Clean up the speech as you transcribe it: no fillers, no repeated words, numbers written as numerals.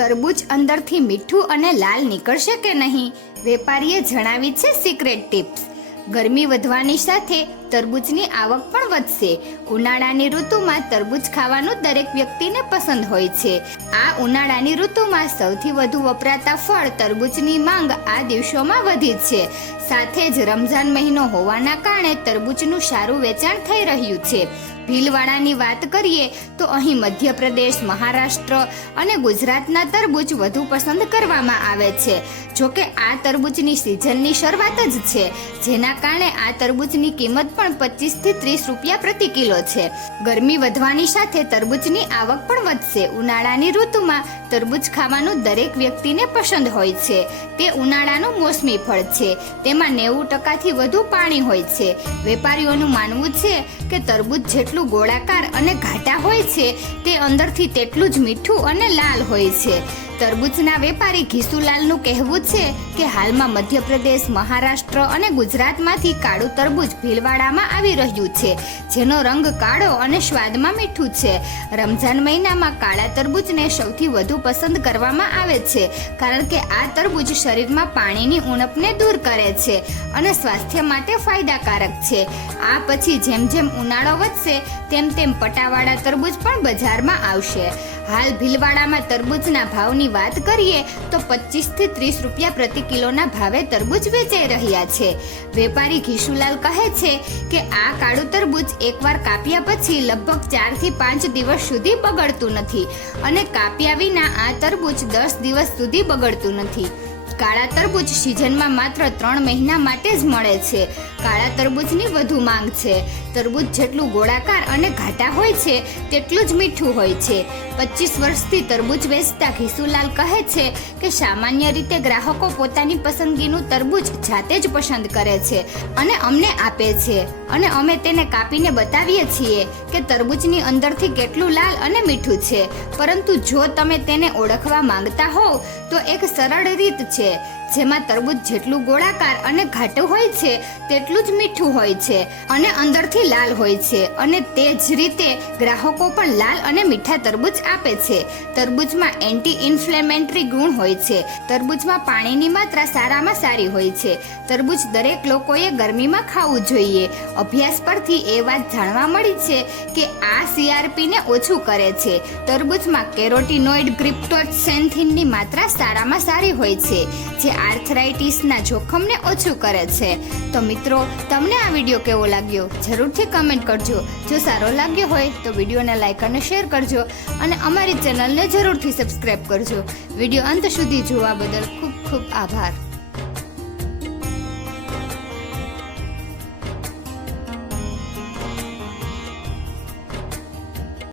તરબૂચ અંદરથી મીઠું અને લાલ નીકળશે કે નહીં? વેપારીએ જણાવી છે સિક્રેટ ટિપ્સ. ગરમી વધવાની સાથે તરબૂચની આવક પણ વધશે. ઉનાળાની ઋતુમાં તરબૂચ ખાવાનું દરેક વ્યક્તિને પસંદ હોય છે. આ ઉનાળાની ઋતુમાં સૌથી વધુ વપરાતા ફળ તરબૂચની માંગ આ દિવસોમાં વધી છે. સાથે જ રમઝાન મહિનો હોવાના કારણે તરબૂચનું સારું વેચાણ થઈ રહ્યું છે. ભીલવાડાની વાત કરીએ તો અહીં મધ્યપ્રદેશ, મહારાષ્ટ્ર અને ગુજરાતના તરબૂચ વધુ પસંદ કરવામાં આવે છે. જોકે આ તરબૂચની સિઝનની શરૂઆત જ છે, જેના કારણે આ તરબૂચની કિંમત પણ 25 થી 30 રૂપિયા પ્રતિ કિલો છે. ગરમી વધવાની સાથે તરબૂચની આવક પણ વધશે. ઉનાળાની ઋતુમાં તરબૂચ ખાવાનું દરેક વ્યક્તિને પસંદ હોય છે. તે ઉનાળાનું મોસમી ફળ છે. તેમાં 90% વધુ પાણી હોય છે. વેપારીઓનું માનવું છે કે તરબૂચ જેટલું ગોળાકાર અને ઘાટા હોય છે, તે અંદરથી તેટલું જ મીઠું અને લાલ હોય છે. તરબૂચના વેપારી ઘીસુલાલનું કહેવું છે કે હાલમાં મધ્યપ્રદેશ, મહારાષ્ટ્ર અને ગુજરાતમાંથી કાળું તરબૂચ ભીલવાડામાં આવી રહ્યું છે, જેનો રંગ કાળો અને સ્વાદમાં મીઠું છે. રમઝાન મહિનામાં કાળા તરબૂચને સૌથી વધુ પસંદ કરવામાં આવે છે, કારણ કે આ તરબૂચ શરીરમાં પાણીની ઉણપને દૂર કરે છે અને સ્વાસ્થ્ય માટે ફાયદાકારક છે. આ પછી જેમ જેમ ઉનાળો વધશે તેમ તેમ પટાવાળા તરબૂચ પણ બજારમાં આવશે. હાલ ભીલવાડામાં તરબૂચના ભાવની વાત કરીએ તો 25 થી 30 રૂપિયા પ્રતિ કિલોના ભાવે તરબૂચ વેચાઈ રહ્યા છે. વેપારી ઘીસુલાલ કહે છે કે આ કાળું તરબૂચ એકવાર કાપ્યા પછી લગભગ 4 થી 5 દિવસ સુધી બગડતું નથી અને કાપ્યા વિના આ તરબૂચ 10 દિવસ સુધી બગડતું નથી. કાળા તરબૂચ સિઝનમાં માત્ર 3 મહિના માટે જ મળે છે. કાળા તરબૂચની વધુ માંગ છે. તરબૂચ જેટલું ગોળાકાર અને ઘાટા હોય છે તેટલું જ મીઠું હોય છે. 25 વર્ષથી તરબૂચ વેચતા ઘીસુલાલ કહે છે કે સામાન્ય રીતે ગ્રાહકો પોતાની પસંદગીનું તરબૂચ જાતે જ પસંદ કરે છે અને અમને આપે છે અને અમે તેને કાપીને બતાવીએ છીએ કે તરબૂચની અંદરથી કેટલું લાલ અને મીઠું છે. પરંતુ જો તમે તેને ઓળખવા માંગતા હોવ તો એક સરળ રીત છે, જેમાં તરબૂચ જેટલું ગોળાકાર અને ઘાટું હોય છે તેટલું જ મીઠું હોય છે અને અંદરથી લાલ હોય છે, અને તે જ રીતે ગ્રાહકો પણ લાલ અને મીઠા તરબૂચ આપે છે. તરબૂચમાં એન્ટી ઇન્ફ્લેમેટરી ગુણ હોય છે. તરબૂચમાં પાણીની માત્રા સારામાં સારી હોય છે. તરબૂચ દરેક લોકોએ ગરમીમાં ખાવું જોઈએ. અભ્યાસ પરથી એ વાત જાણવા મળી છે કે આ CRPને ઓછું કરે છે. તરબૂચમાં કેરોટીનોઇડ ગ્લિપ્ટોક્સેન્થિનની માત્રા સારામાં સારી હોય છે, જે આર્થરાઇટિસના જોખમને ઓછું કરે છે. તો મિત્રો, તમને આ વિડીયો કેવો લાગ્યો જરૂરથી કમેન્ટ કરજો. જો સારો લાગ્યો હોય તો વિડીયોને લાઈક અને શેર કરજો અને અમારી ચેનલને જરૂરથી સબસ્ક્રાઈબ કરજો. વિડીયો અંત સુધી જોવા બદલ ખૂબ ખૂબ આભાર.